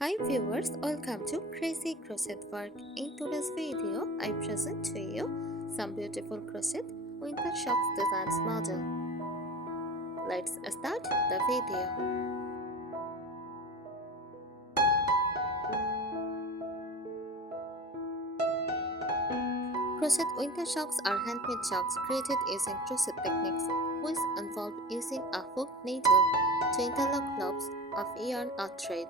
Hi viewers, welcome to Crazy Crochet Work. In today's video, I present to you some beautiful crochet winter socks designs model. Let's start the video. Crochet winter socks are handmade socks created using crochet techniques, which involve using a hook needle to interlock loops of yarn or thread.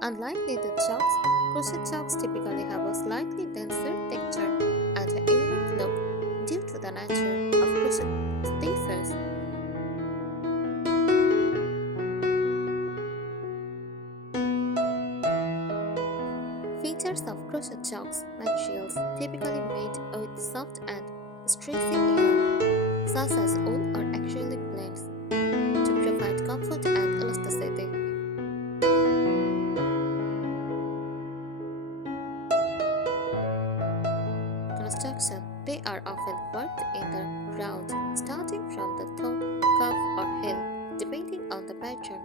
Unlike knitted socks, crochet socks typically have a slightly denser texture and a unique look due to the nature of crochet stitches. Features of crochet socks: materials typically made with soft and stretchy yarn, such as wool or acrylic blends, to provide comfort and elasticity. Construction: they are often worked in the round, starting from the toe, cuff, or heel, depending on the pattern.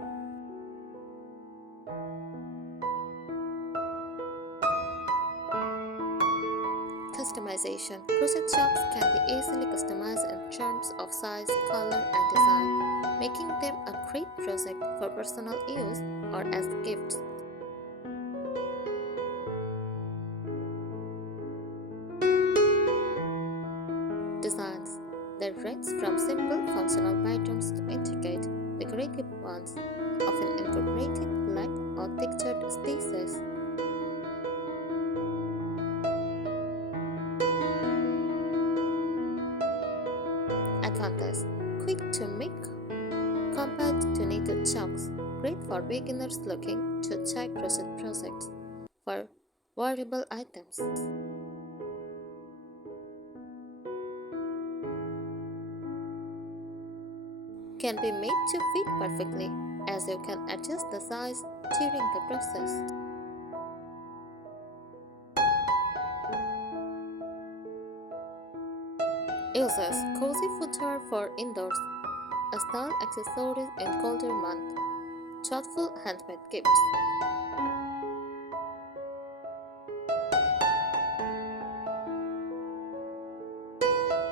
Customization: crochet socks can be easily customized in terms of size, color, and design, making them a great project for personal use or as gifts. Designs: they range from simple functional patterns to intricate, decorative ones, often incorporating black or textured stitches. Advantage: quick to make compared to knitted socks, great for beginners looking to try crochet projects. For wearable items, can be made to fit perfectly, as you can adjust the size during the process. Uses: cozy footwear for indoors, a style accessories in colder months, thoughtful handmade gifts.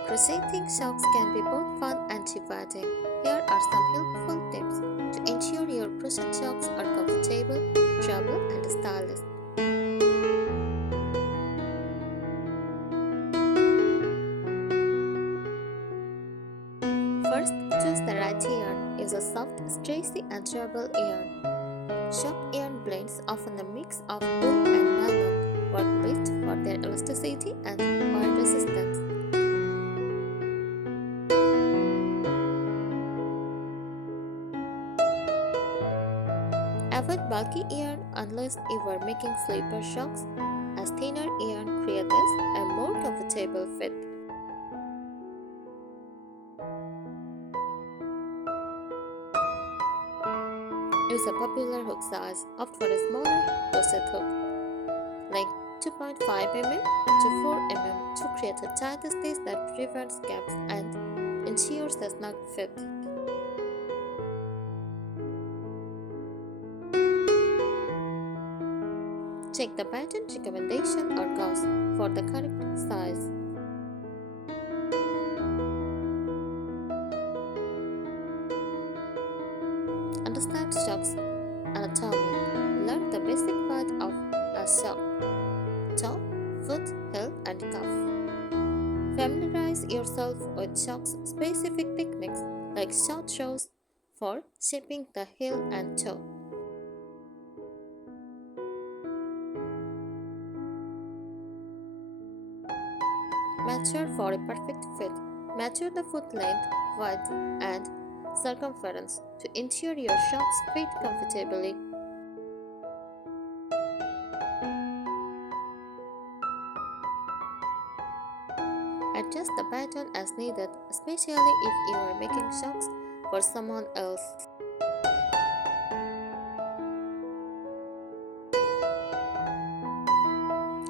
Crocheting socks can be both fun and rewarding. Here are some helpful tips to ensure your crochet socks are comfortable, durable, and stylish. First, choose the right yarn. Use a soft, stretchy, and durable yarn. Soft yarn blends, often a mix of wool and nylon, work best for their elasticity and wear resistance. Avoid bulky yarn unless you are making sleeper socks, as thinner yarn creates a more comfortable fit. Use a popular hook size, opt for a smaller crochet hook, length 2.5 mm to 4 mm, to create a tight stitch that prevents gaps and ensures a snug fit. Check the pattern recommendation or gauge for the correct size. Understand socks anatomy. Learn the basic part of a sock: toe, foot, heel, and cuff. Familiarize yourself with socks specific techniques like short throws for shaping the heel and toe. Measure for a perfect fit. Measure the foot length, width, and circumference to ensure your socks fit comfortably. Adjust the pattern as needed, especially if you are making socks for someone else.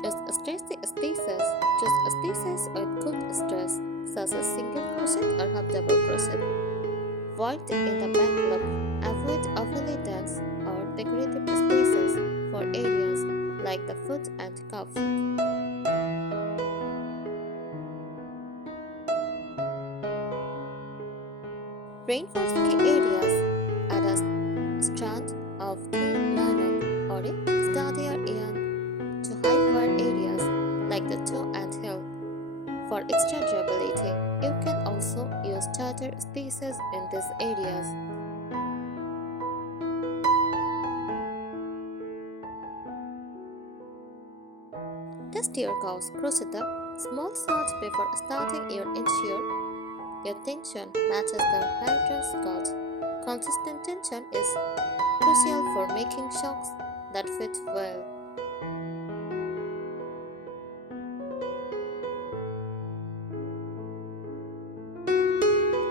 Use stretchy stitches. Choose stitches with good stress, such as single crochet or half double crochet. Worked in the back loop, avoid overly dense or decorative spaces for areas like the foot and cuff. Reinforce key areas. Add a strand of thin nylon or a sturdier yarn to high-wear areas like the toe and heel. For extra durability, you can also use tighter spaces in these areas. Test your gauze. Crochet the small shots before starting. Ensure your tension matches the pattern's gauge. Consistent tension is crucial for making socks that fit well.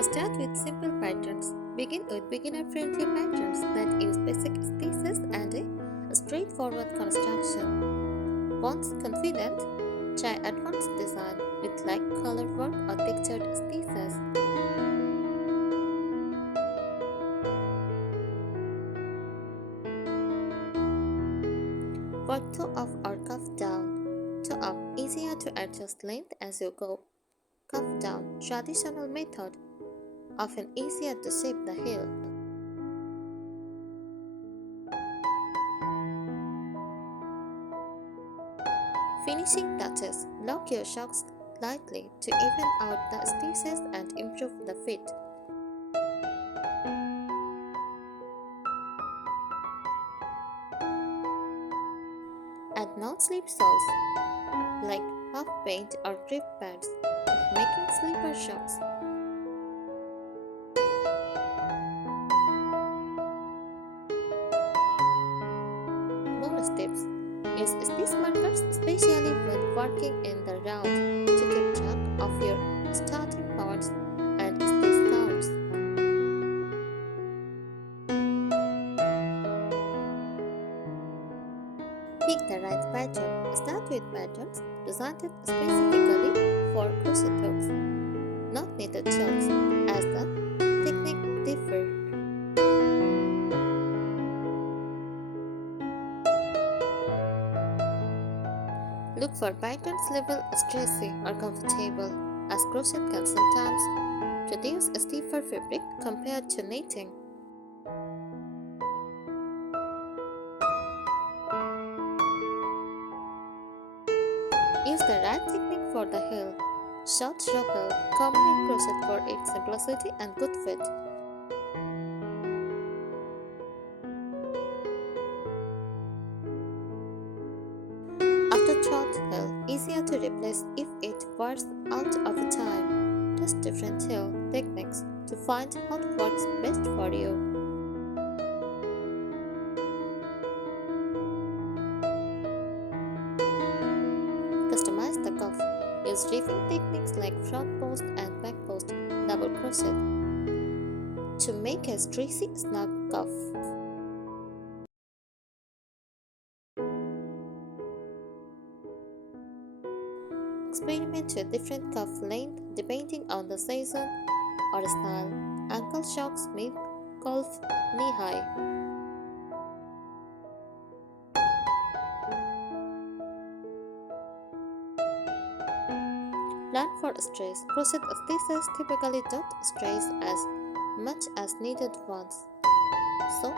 Start with simple patterns. Begin with beginner-friendly patterns that use basic spaces and a straightforward construction. Once confident, try advanced design with light color work or textured spaces. Work toe up or cuff down. Toe up, easier to adjust length as you go. Cuff down, traditional method, often easier to shape the heel. Finishing touches. Lock your socks lightly to even out the spaces and improve the fit. Add non-slip soles like puff paint or grip pads, making slipper socks. Bonus tips. Use space markers especially when working in the round to keep track of your starting points and space counts. Pick the right pattern. Start with patterns designed specifically for crochet hooks, not knitted socks, as the technique differs. Look for patterns labeled stressy or comfortable, as crochet can sometimes produce a stiffer fabric compared to knitting. Use the right technique for the heel. Short row heel, combine crochet for its simplicity and good fit. After trot heel, easier to replace if it wears out over time. Test different heel techniques to find what works best for you. Customize the cuff. Use reefing techniques like front post and back post double crochet to make a stretchy snug cuff. Experiment with different cuff length depending on the season or style. Ankle socks mid calf knee high. Plan for stress. Crochet stitches typically don't stretch as much as needed ones. So,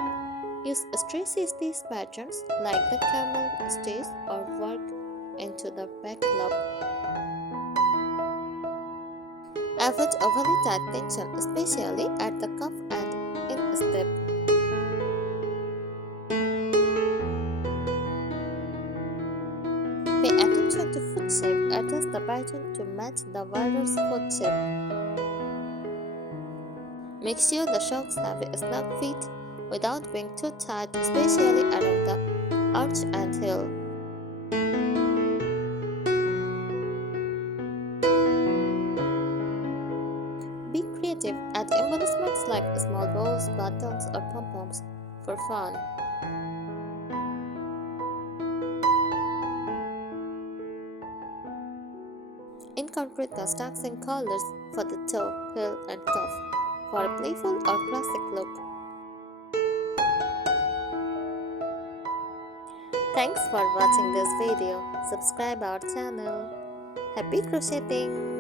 use stretchy stitch patterns like the camel stitch or work into the back loop. Avoid overly tight tension, especially at the cuff and instep. Pay attention to foot shape. Adjust the pattern to match the wearer's foot shape. Make sure the socks have a snug fit without being too tight, especially around the arch and heel. Be creative. Add embellishments like small bows, buttons, or pom-poms for fun. Incorporate incorporate the stacks and collars for the toe, heel, and cuff for a playful or classic look. Thanks for watching this video. Subscribe our channel. Happy crocheting!